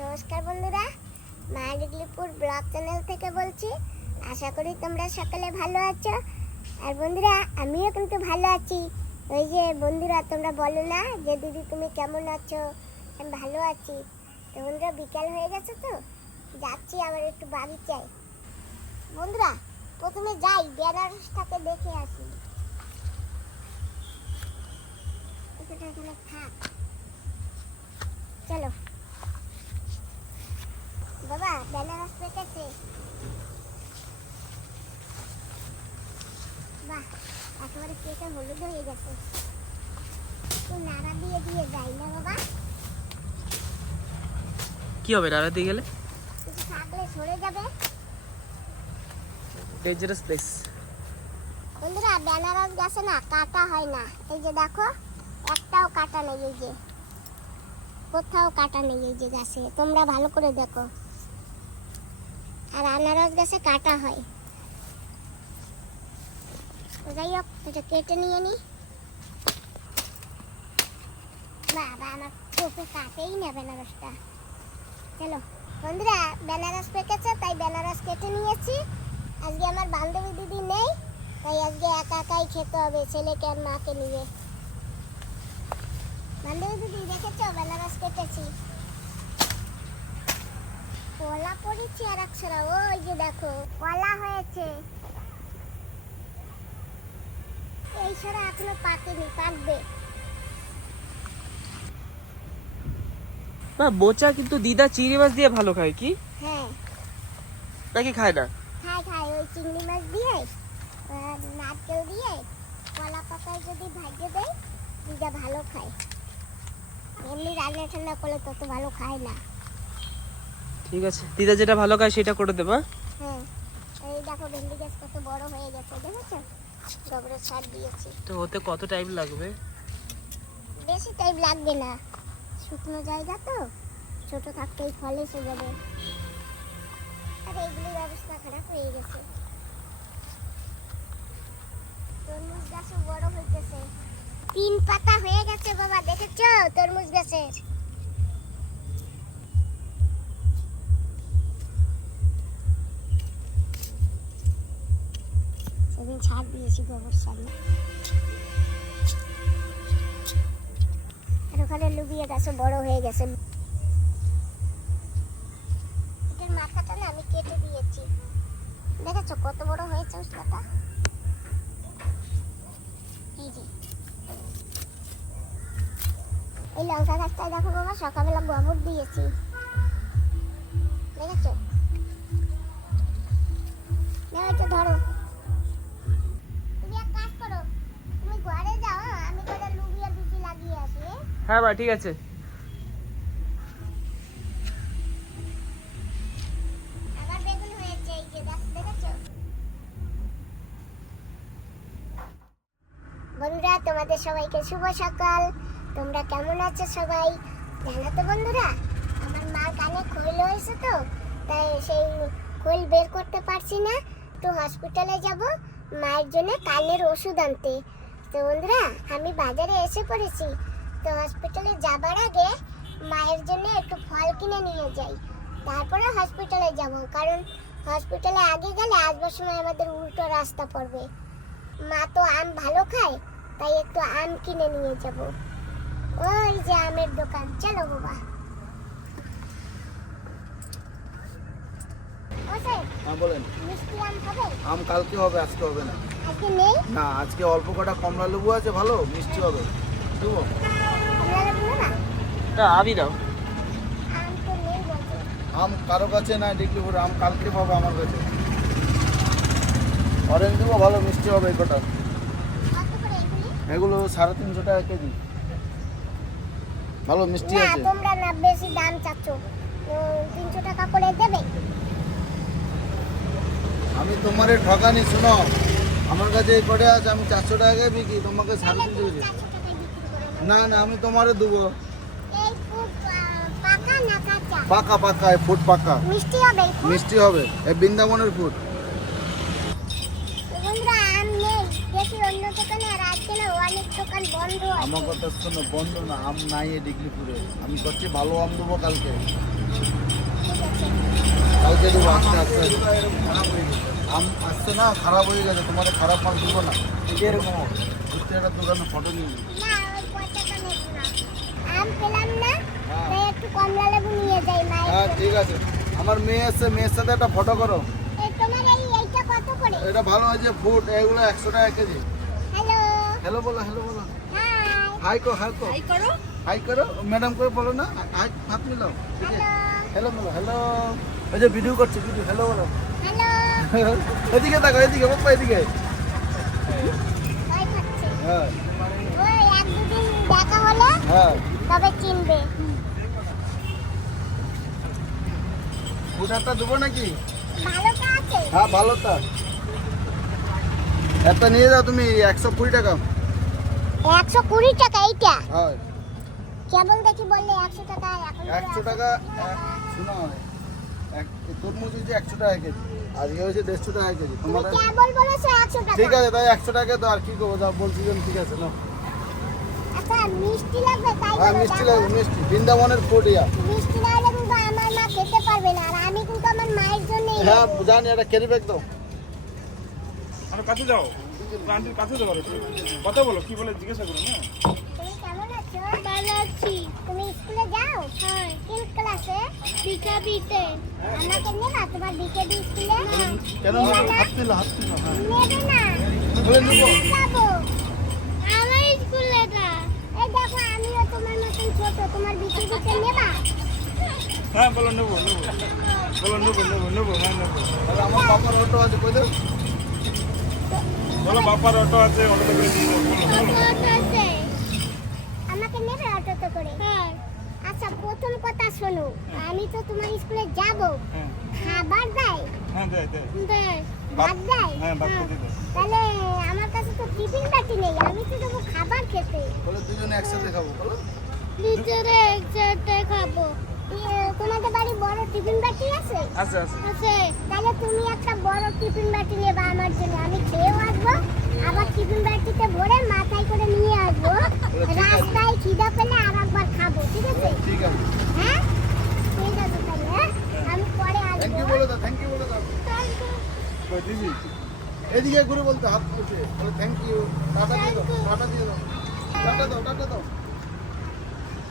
নমস্কার বন্ধুরা, মা ডিগলিপুর ব্লগ চ্যানেল থেকে বলছি। আশা করি তোমরা সকলে ভালো আছো। আর বন্ধুরা, আমিও কিন্তু ভালো আছি। ওই যে বন্ধুরা, তোমরা বলো না যে দিদি তুমি কেমন আছো? আমি ভালো আছি। তো বন্ধুরা, বিকাল হয়ে গেছে, তো যাচ্ছি আবার একটু বাগিচায়। বন্ধুরা, প্রথমে যাই বেনারসটাকে দেখে আসি। এখানে থাক, চলো। বাবা, বেনারস পেকেছে। বাহ, একেবারে কেটে হলুদ হয়ে গেছে। একটু নাড়া দিয়ে দিয়ে যাই না বাবা? কি হবে নাড়া দিয়ে গেলে? কিছু থাকলে সরে যাবে। Dangerous place. বন্ধুরা, বেনারস গাছে না কাটা হয় না। এই যে দেখো, একটাও কাটা নেই। এই যে কোথাও কাটা নেই এই যে গাছে, তোমরা ভালো করে দেখো। আর আনারস গাছে কাটা হয়। যাই হোক, এটা কেটে নিয়ে নি। বাবা, আমার চোখে কাটেই না বেনারসটা। চলো বন্ধুরা, বেনারস পেকেছে তাই বেনারস কেটে নিয়েছি। আজকে আমার বান্ধবী দিদি নেই, তাই আজকে একা একাই খেতে হবে, ছেলেকে আর মাকে নিয়ে। বান্ধবী দিদি দেখেছো, বেনারস কেটেছি। কলা পড়েছি আর একশোরা, ওই যে দেখো কলা হয়েছে। এই ছড়া এখনো পাকেনি, পাকবে। না, বোচা কিন্তু দিদা চিংড়ি মাছ দিয়ে ভালো খায়। কি হ্যাঁ, নাকি খায় না? খাই ওই চিংড়ি মাছ দিয়ে নারকেল দিয়ে কলা পাতায় যদি ভাজে দেয়, দিদা ভালো খায়। এমনি রান্না ঠান্না করলে তত ভালো খায় না। ঠিক আছে, দিদা যেটা ভালো খায় সেটা করে দেবা। হ্যাঁ, এই দেখো ভেন্ডি গাছ কত বড় হয়ে গেছে, দেখেছো? গোবরের সার দিয়েছি। তো হতে কত টাইম লাগবে? বেশি টাইম লাগবে না, শুকনো জায়গা তো, ছোট থাকতেই ফল এসে যাবে। আর এইগুলির অবস্থা খারাপ হয়ে গেছে। তরমুজ গাছও বড় হইতেছে। 3 পাতা হয়ে গেছে বাবা, দেখেছো তরমুজ গাছের? সেদিন ছাড় দিয়েছি গোবর সার। আর ওখানে লুবিয়া গাছও বড় হয়ে গেছে। এটার মাথাটা না আমি কেটে দিয়েছি, দেখেছো কত বড় হয়েছে উষ্ণটা। এই যে এই লঙ্কা গাছটায় দেখো বাবা, সকালবেলা গোবর দিয়েছি, দেখেছো? না, এটা ধরো। তুমি এক কাজ করো, তুমি ঘরে যাও, আমি কটা লুবিয়া বিচি লাগিয়ে আসি। হ্যাঁ মা, ঠিক আছে। আবার বেগুন হয়েছে, এই যে দেখেছো? বন্ধুরা, তোমাদের সবাইকে শুভ সকাল। তোমরা কেমন আছো সবাই জানো তো বন্ধুরা? আমার মার কানে খোল হয়েছে, তো তাই সেই খোল বের করতে পারছি না, তো হসপিটালে যাব মায়ের জন্য কানের ওষুধ আনতে। তো বন্ধুরা, আমি বাজারে এসে পড়েছি। তো হসপিটালে যাবার আগে মায়ের জন্য একটু ফল কিনে নিয়ে যাই, তারপরে হসপিটালে যাব। কারণ হসপিটালে আগে গেলে আসবার সময় আমাদের উল্টো রাস্তা পড়বে। মা তো আম ভালো খায়, তাই একটু আম কিনে নিয়ে যাব। ওই যে আমের দোকান, চলো বাবা। হ্যাঁ বলেন। মিষ্টি আম হবে? আম কালকে হবে, আজকে হবে না। আজকে নেই? না, আজকে অল্প কটা কমলা লেবু আছে, ভালো মিষ্টি হবে। দেবো? কমলা লেবু না? না, আমি দাও। আম তো নেই বলছে। আম কারো কাছে নাই, দেখলি পরে আম কালকে পাবে আমার কাছে। অরেঞ্জ দেবো, ভালো মিষ্টি হবে এই কটা। কত করে এগুলি? এগুলো 350 টাকা কেজি, ভালো মিষ্টি না, আছে। তোমরা না বেশি দাম চাচ্ছ। 300 টাকা করে দেবে? আমি তোমারে ঠকানি, শুনো, আমার কাছে এই কটা আছে, আমি 400 টাকায় বিকি, তোমাকে 350 তুমি দিই। 400 টাকায় বিক্রি করো। না না, আমি তোমারে দেবো। এই ফুড পাকা না কাঁচা? পাকা পাকা, এই ফুট পাকা মিষ্টি হবে এই ফুড? মিষ্টি হবে, এই বৃন্দাবনের ফুট। বন্ধুরা, আম নেই, দেখি অন্য দোকানে। আর আজকে না অনেক দোকান বন্ধ আছে। আমার কথা শোনো, বন্ধ না, আম নাই এই ডিগ্রিপুরে। আমি করছি ভালো আম দেবো কালকে। রেখে দেবো আস্তে আস্তে আম আসছে না, খারাপ হয়ে গেছে, তোমাদের খারাপ মাল দেবো না। এরকম একটা দোকানে ফটো নিয়ে নিই। না ওই পয়সাটা নেব না। আম পেলাম না, তাই একটু কমলা লেবু নিয়ে যাই মায়ের হ্যাঁ জন্য। ঠিক আছে, আমার মেয়ে এসছে, মেয়ের সাথে একটা ফটো করো। এই তোমার এইটা কত করে? এটা ভালো হয়েছে ফুড, এগুলো 100 টাকা কেজি। হ্যালো হ্যালো বলো, হ্যালো বলো, হাই হাই কো, হাই কো, হাই করো ম্যাডাম করে বলো না, হাই হাত মিলাও, ঠিক আছে, হ্যালো হ্যালো বলো, হ্যালো। ওই যে ভিডিও করছে, ভিডিও, হ্যালো বলো। হ্যালো এদিকে দেখো, এদিকে বাপ্পা, এদিকে। ওই খাচ্ছে। হ্যাঁ ওই এক দুদিন দেখা হলে হ্যাঁ, তবে চিনবে। ফুড একটা দেবো নাকি? ভালোটা আছে? হ্যাঁ ভালোটা একটা নিয়ে যাও তুমি, 120 টাকা। 120 টাকা এইটা? হ্যাঁ কেবল দেখি বললে 100 টাকা, এখন 100 টাকা। শোনো, তরমুজ হচ্ছে 100 টাকা কেজি, আর ইয়ে হচ্ছে 150 টাকা কেজি। তুমি তোমাদের কেবল বলেছো 100 টাকা। ঠিক আছে, তাই 100 টাকা তো আর কি করবো, যা বলছি যেন, ঠিক আছে না। আচ্ছা মিষ্টি লাগবে তাই হ্যাঁ বলো, মিষ্টি দেখো। লাগবে, মিষ্টি বৃন্দাবনের ফুড ইয়া। মিষ্টি না হলে কিন্তু আমার মা খেতে পারবে না, আর আমি কিন্তু আমার মায়ের জন্যই হ্যাঁ নেবো। জানি, একটা ক্যারি ব্যাগ দাও। আরে কাছে যাও, আন্টির কাছে যাও, কথা বলো, কি বলে জিজ্ঞাসা করো না। তুমি কেমন আছো? ভালো আছি। তুমি স্কুলে যাও? হ্যাঁ। কোন ক্লাসে? বিকেবিতে। আমাকে নেবা তোমার বিকেবি স্কুলে? কেন নেবে? হাত দিল, হাত দিল, হ্যাঁ নেবে না? বলে নেবো। যাবো আমার স্কুলে না। এই দেখো আমিও তোমার মতন ছোট, তোমার বিকেবিতে নেবা? হ্যাঁ বলো, নেবো নেবো, বলো নেবো নেবো নেবো, হ্যাঁ নেবো। আর আমার বাবার অটো আছে, কই দাও। বলো বাপার অটো আছে, অটোতে করে নিয়ে যাবো, বলো বলো। আমাকে নেবে অটোতে করে? হ্যাঁ। আচ্ছা প্রথম কথা শোনো, আমি তো তোমার স্কুলে যাব, হ্যাঁ খাবার দেয়? হ্যাঁ, দেয় দেয়, দেয়। ভাত দেয়? হ্যাঁ ভাত খেতে দেয়। তাহলে আমার কাছে তো টিফিন বাটি নেই, আমি তো দেবো খাবার খেতে। বলে দুজনে একসাথে খাবো, বলো। ভিতরে একসাথে খাবো। তোমাদের বাড়ি বড় টিফিন বাটি আছে? আচ্ছা আচ্ছা আছে। তাহলে তুমি একটা বড় টিফিন বাটি নেবা আমার জন্য, আমি খেয়েও আসবো, আবার টিফিন বাটিতে ভরে মাথায় করে নিয়ে আসবো, রাস্তায় খিদা পেলে আর একবার খাবো, ঠিক আছে? ঠিক আছে, হ্যাঁ ঠিক আছে তাহলে, হ্যাঁ আমি পরে থ্যাংক ইউ আসবো। বলে দাও, থ্যাংক ইউ বলে দাও। কই দিবি? এদিকে ঘুরে বলতে, হাত উঠে বলে থ্যাংক ইউ, টাটা দিয়ে দাও, টাটা দিয়ে দাও, টাটা দাও, টাটা দাও।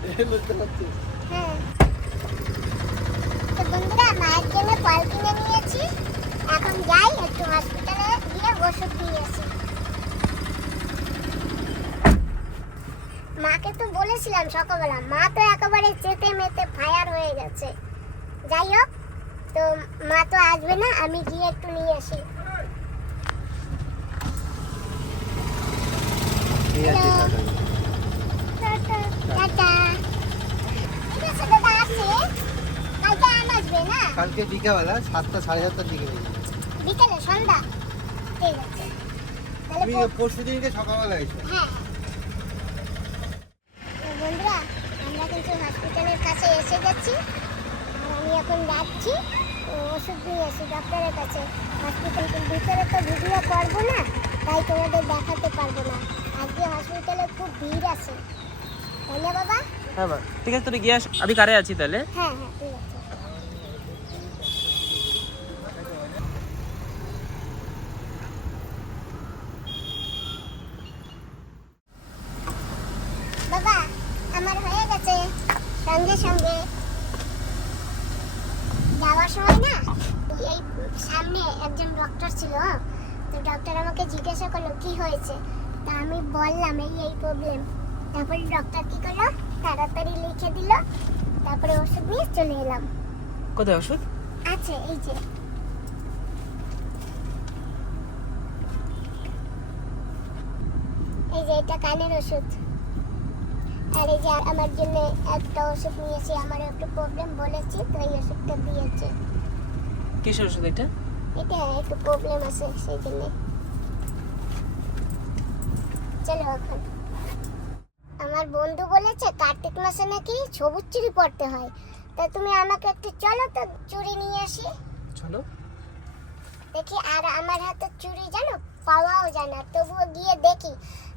এই লজ্জা পাচ্ছে। হ্যাঁ তো বন্ধুরা মায়ের জন্য ফল কিনে নিয়েছি, এখন যাই একটু হসপিটালে গিয়ে ওষুধ নিয়ে আসি। মাকে তো বলেছিলাম সকালবেলা, মা তো একেবারে চেতে মেতে ফায়ার হয়ে গেছে। যাই হোক, তো মা তো আসবে না, আমি গিয়ে একটু নিয়ে আসি। টাটা। ঠিক আছে দাদা, আসি। কালকে আম আসবে না? কালকে বিকালবেলা 7টা 7:30টার দিকে বিকেলে সন্ধ্যা? ঠিক আছে তাহলে তুমি পরশু দিনকে সকালবেলা এসো। হ্যাঁ তো বন্ধুরা আমরা কিন্তু হসপিটালের কাছে এসে গেছি, আর আমি এখন যাচ্ছি ওষুধ নিয়ে আসি ডক্টরের কাছে। হসপিটালের ভিতরে তো ভিডিও করবো না, তাই তোমাদের দেখাতে পারবো না। আজকে হসপিটালে খুব ভিড় আছে, তাই না বাবা? হ্যাঁ বা ঠিক আছে, তুই গিয়ে আস, আমি কারে আছি তাহলে। হ্যাঁ হ্যাঁ ঠিক আছে। বাবা আমার হয়ে গেছে, সঙ্গে সঙ্গে যাওয়ার সময় না এই সামনে একজন ডক্টর ছিল, তো ডক্টর আমাকে জিজ্ঞাসা করলো কি হয়েছে, তা আমি বললাম এই প্রবলেম। তারপরে ডক্টর কি করলো, তাড়াতাড়ি লিখে দিল, তারপরে ওষুধ নিয়ে চলে এলাম। কোথায় ওষুধ? আছে এই যে, এই যে এটা কানের ওষুধ, আর এই যে আমার জন্য একটা ওষুধ নিয়েছি, আমার একটু প্রবলেম বলেছি তো এই ওষুধটা দিয়েছে। কিসের ওষুধ এটা? এটা একটু প্রবলেম আছে সেই জন্য। চলো এখন। আমার বন্ধু বলেছে কার্তিক মাসে নাকি সবুজ চুড়ি পড়তে হয়, তা তুমি আমাকে একটু চলো তো চুড়ি নিয়ে আসি। চলো দেখি, আর আমার হাতে চুড়ি জানো পাওয়াও যায় না, তবুও গিয়ে দেখি।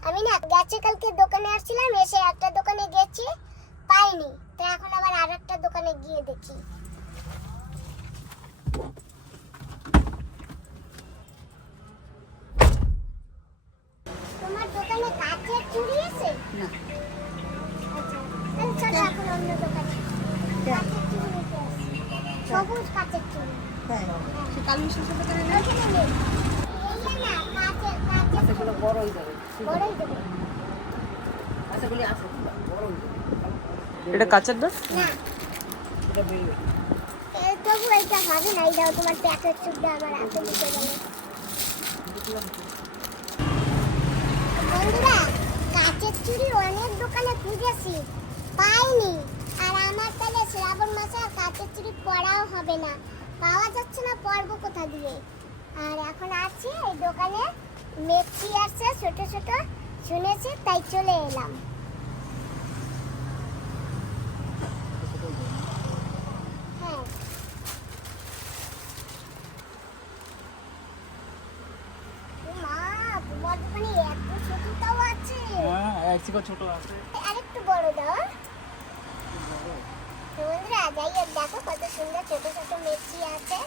আমি না গেছে কালকে দোকানে আসছিলাম, এসে একটা দোকানে গেছি পাইনি, তো এখন আবার আরেকটা দোকানে গিয়ে দেখি। তোমার দোকানে কাচের চুড়ি আছে? না। আচ্ছা, তাহলে চলো এখন অন্য দোকানে। কাচের চুড়ি নিতে আসি। সবুজ কাচের চুড়ি। তাই সে কাল মিশনের দোকানে না ওখানে নেই। এই যে না, কাচের কাঁচাগুলো বড়ই দেবে বড়ই দেবে। কাঁচাগুলি আছে বড়ই দেবে এটা কাচের না? না, এটা বেরোবে তবু এটা হবে না। এই দাও তোমার প্যাকেট চুড়ি আমার হাতে দিতে গেলে। বন্ধুরা, কাচের চুড়ি অনেক দোকানে খুঁজেছি, পাইনি। আর আমার তাহলে শ্রাবণ মাসে আর কাচের চুড়ি পরাও হবে না, পাওয়া যাচ্ছে না, পরবো কোথা দিয়ে। আর এখন আছি এই দোকানে, মেক্সি আসছে ছোট ছোট, শুনেছি তাই চলে এলাম। হ্যাঁ, ও মা, তোমার দোকানে এত ছোটটাও আছে? হ্যাঁ এক থেকে ছোট আছে। আরেকটু বড় দাও। তো বন্ধুরা, যাই হোক, দেখো কত সুন্দর ছোট ছোট মেথি আছে।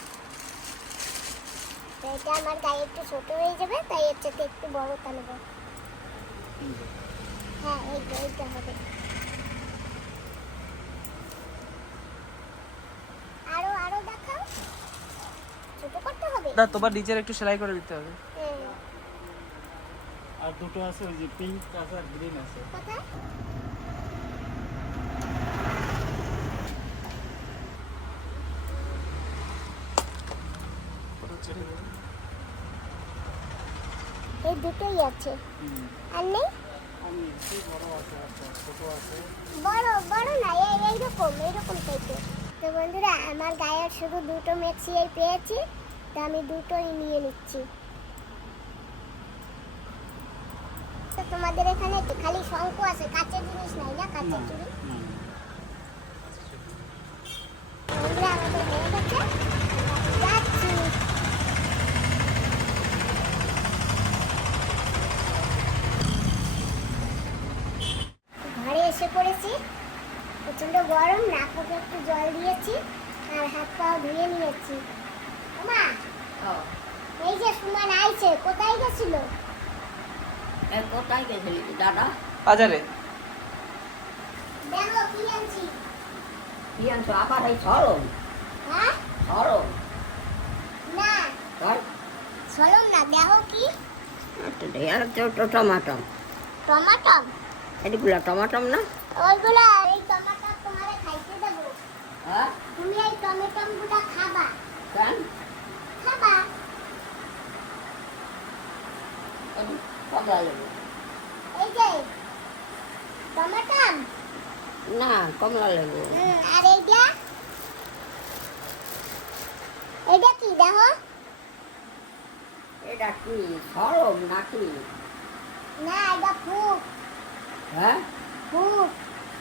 তো এটা আমার গায়ে একটু ছোট হয়ে যাবে, তাই এর সাথে একটু বড়টা নেব। হ্যাঁ, এইটা হবে। আরো আরো দেখাও, ছোট করতে হবে। না, তোমার নিচের একটু সেলাই করে দিতে হবে। হ্যাঁ, আর দুটো আছে ওই যে পিঙ্ক আছে আর গ্রিন আছে। কোথায়? এই দুটোই আছে, আর নেই? বড় আছে একটা ছোট আছে। বড় বড় না, এইরকম টাইপের। তো বন্ধুরা, আমার গায়ের শুধু দুটো মেক্সিয়াই পেয়েছি, তো আমি দুটোই নিয়ে নিচ্ছি। তো তোমাদের এখানে খালি শঙ্খ আছে, কাঁচের জিনিস নাই না? কাঁচের চুড়ি। তো বন্ধুরা, আমাদের হয়ে গেছে, যাচ্ছি। ঘরে এসে পড়েছি, প্রচন্ড গরম, নাক মুখে একটু জল দিয়েছি আর হাত পাও ধুয়ে নিয়েছি। মা, এই যে সুমন আইছে, কোথায় গেছিল? কোথায় গেছিলি দাদা? বাজারে। দেখো কি আনছি। কি আনছো আবার? এই সরম হ্যাঁ, সরম না তাই চলুন না, দেখো কি। আর টমাটম টমাটম? এগুলো টমাটম না? ওইগুলা, এই টমাটম তোমারে খাইতে দেবো। হ্যাঁ তুমি এই টমেটম গুলা খাবা, কেন? খাবা। কমলা লেবু এই যে টমাটম, না, কমলা লেবু। আর এইটা কি দেখো? এটা কি সরম নাকি? না, এটা ফুট। হ্যাঁ ফুট,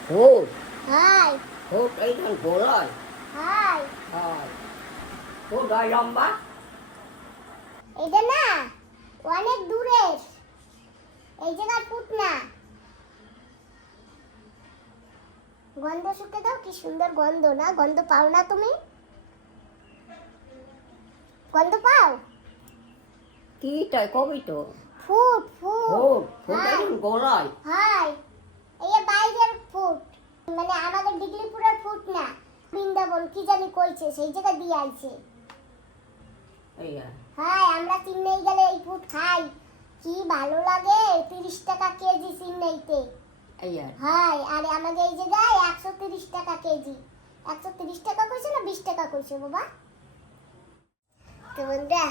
খুব হাই খুব এইখান গোলয় হাই। হয় খুব হয় লম্বা। এটা না, অনেক দূরে, এই জায়গার ফুট না। গন্ধ শুকে দাও, কি সুন্দর গন্ধ না? গন্ধ পাও না তুমি? গন্ধ পাও? কি তাই কবি তো ফুট ফুট খুব খুব হাই এইখান গোলয়। হাই। এই বাইরের ফুট, মানে আমাদের ডিগলিপুরের ফুট না, বৃন্দাবন কি জানি কইছে, সেই জায়গা দিয়ে আইছে। এই হাই, আমরা চেন্নাই গেলে এই ফুট খাই, কি ভালো লাগে। 30 টাকা কেজি চেন্নাইতে। এই হাই, আর আমাদের এই জায়গায় 130 টাকা কেজি। 130 টাকা কইছে না 20 টাকা কইছে বাবা? তো বন্ধুরা,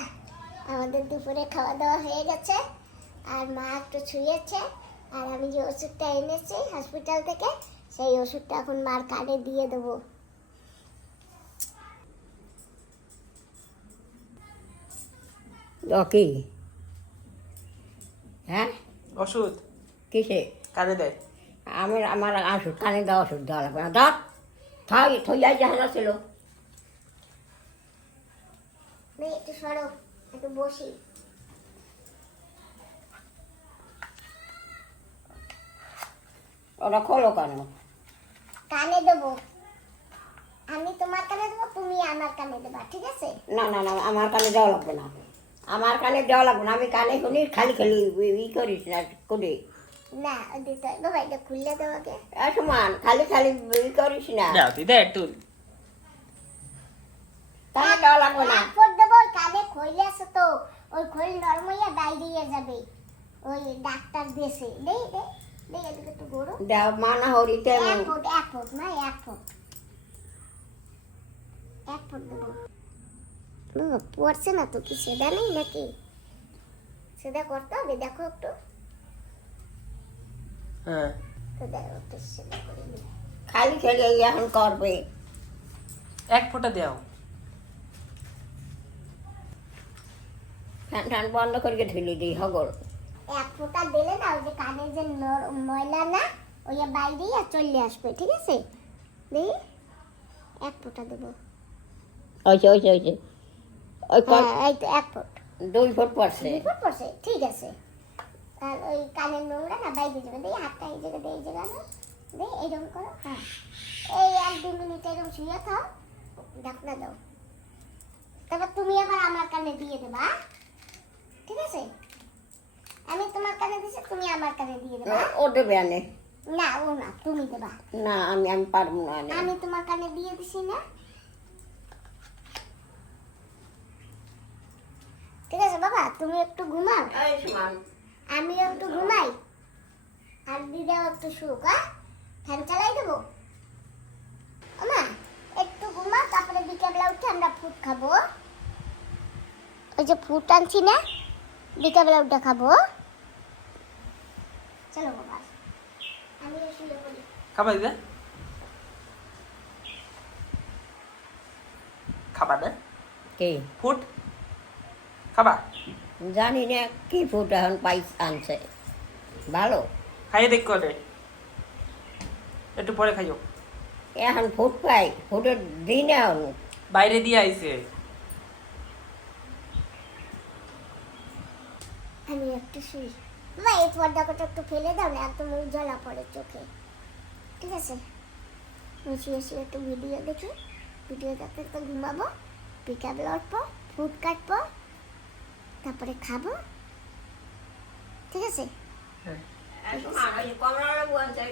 আমাদের দুপুরে খাওয়া দাওয়া হয়ে গেছে, আর মা একটু ছুঁয়েছে, আর আমি যে ওষুধটা এনেছি হসপিটাল থেকে, সেই ওষুধটা এখন মার কার্ডে দিয়ে দেবো। কি? হ্যাঁ ওষুধ কিসে? কানে দেয়। আমার ওষুধ কানে দেওয়া ওষুধ দেওয়া লাগবে না। দাঁত থাই থইয়াই জাহাজ ছিল। একটু সরো, একটু বসি। ওটা খোলো কেন? কানে দেবো, আমি তোমার কানে দেবো, তুমি আমার কানে দেবে। দেবা, ঠিক আছে? না না না আমার কানে দেওয়া লাগবে না, আমার কানে দেওয়া লাগবে না, আমি কানে শুনি খালি খালি ই করিস না করে না দিতে হয়। বাবা এটা খুললে দাও আগে। সমান খালি খালি ই করিস না, দাও দিদা একটু। কানে দেওয়া লাগবে না। এক ফুট দেবো, ওই কানে খইলে আছে তো, ওই খইল নরম হইয়া বাইরে যাবে, ওই ডাক্তার দেশে। দেই দে দেই এদিকে একটু গরু। দেও মানা হরিতে এক ফুট মা, 1 ফুট 1 ফুট দেবো। পড়ছে না তো, কি সেটা নেই নাকি? সেটা করতে হবে, দেখো একটু। হ্যাঁ তো দেখো একটু সেটা করে নিই। খালি খালি এই এখন করবে। 1 ফোঁটা দাও। ফ্যান ট্যান বন্ধ করে ঢেলে দিই হগল। 1 ফোঁটা দিলে না, ওই যে কানে যে ময়লা না, ওই বাইরে আর চলে আসবে, ঠিক আছে? দেই 1 ফোঁটা দেবো। ওইছে ওইছে ওইছে ওই হ্যাঁ, এই তো 1 ফুট। 2 ফুট পড়ছে। 2 ফুট পড়ছে, ঠিক আছে। আর ওই কানের নোংরা না বাইরে যাবে। দেই হাতটা এই জায়গা দিয়ে, এই জায়গা না, দেই এরকম করো। হ্যাঁ, এই 1-2 মিনিট এরকম শুয়ে থাও, ঢাকনা দাও। তারপর তুমি আবার আমার কানে দিয়ে দেবা, ঠিক আছে? আমি তোমার কানে দিছি, তুমি আমার কানে দিয়ে দেবা। ও দেবে আনে না ও না, তুমি দেবা। না, আমি আমি পারবো না আনে। আমি তোমার কানে দিয়ে দিছি না, ঠিক আছে? বাবা তুমি একটু ঘুমাও, এই সমান আমিও একটু ঘুমাই, আর দিদাও একটু শুক। হ্যাঁ, ফ্যান চালাই দেবো। মা একটু ঘুমাও, তারপরে বিকেলবেলা উঠে আমরা ফুড খাবো। ওই যে ফুড আনছি না, বিকেলবেলা উঠে খাবো। চলো বাবা, আমিও শুয়ে পড়ি। খাবা দিদা? খাবা না কি ফুট? খাবা? জানি না কি ফুট এখন পাইস আনছে ভালো। খাইয়ে দেখ করে, একটু পরে খাইও। এখন ফুট পাই, ফুটের দিন এখন বাইরে দিয়ে আইছে। আমি একটু শুই। মা এই পর্দাটা একটু ফেলে দাও না, একদম উজ্জ্বলা পড়ে চোখে, ঠিক আছে? আমি শুয়ে শুয়ে একটু ভিডিও দেখি, ভিডিও দেখতে তো ঘুমাবো, বিকালে উঠবো, ফুড কাটবো, তারপরে খাবো, ঠিক আছে?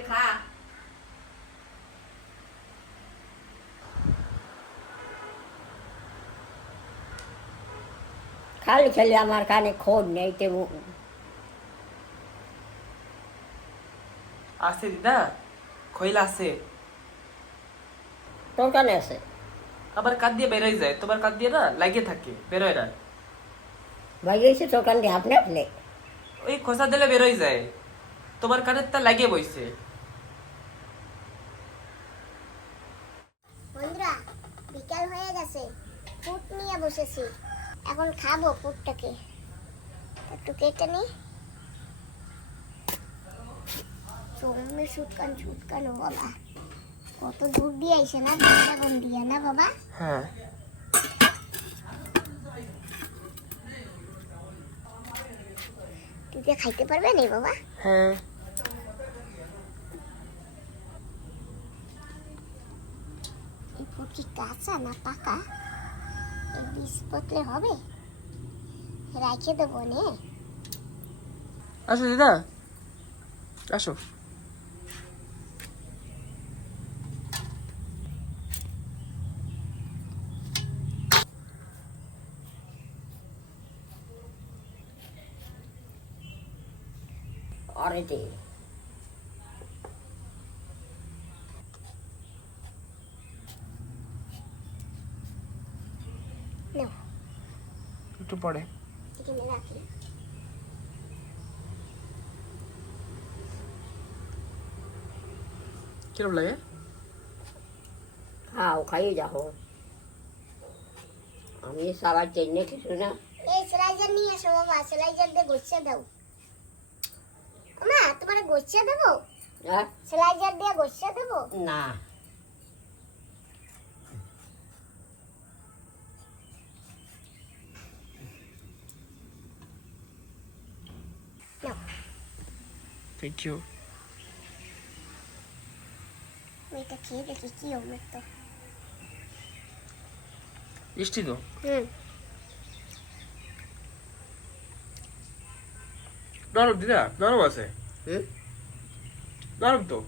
খা খালি খালি আমার কানে খোঁজ নেই তে আছে দিদা, খইলা আছে। তোর কানে আছে। আবার কাঁদ দিয়ে বেরোয় যায়, তোমার কাঁদ দিয়ে না লাগিয়ে থাকে, বেরোয় না। বাইরেছে তোর কান দিয়ে আপনি আপনি ওই খোসা দিলে বেরোয় যায়, তোমার কানের তা লাগিয়ে বইছে। বন্ধুরা বিকাল হয়ে গেছে, ফুড নিয়ে বসেছি, এখন খাবো ফুডটাকে। একটু কেটে নি, চোখে ছুটকানো বাবা, কত দূর দিয়ে আইসে না, বৃন্দাবন দিয়ে না বাবা? হ্যাঁ তুই যে খাইতে পারবে না বাবা? হ্যাঁ। এই ফুড কি কাঁচা না পাকা? এই বীজ পতলে হবে, রাখে দেবো নে। আসো দিদা, আসো। অরেতে নাও, একটু পরে। এখানে রাখি। কিরম লাগে? খাও খাইয়ে যাও। আমি সবার জন্য কিছু না। এই স্লাইজার নিয়ে এসো বাবা, স্লাইজার দিয়ে গোচ্ছা দাও। মা তোমার গোচ্ছা দেবো? হ্যাঁ? স্লাইজার দিয়ে গোচ্ছা দেবো? না নাও, থ্যাংক ইউ। আমি এটা খেয়ে দেখি কি হবে তো। মিষ্টি তো হুম নরম দিদা, নরম আছে, হুম? নরম তো।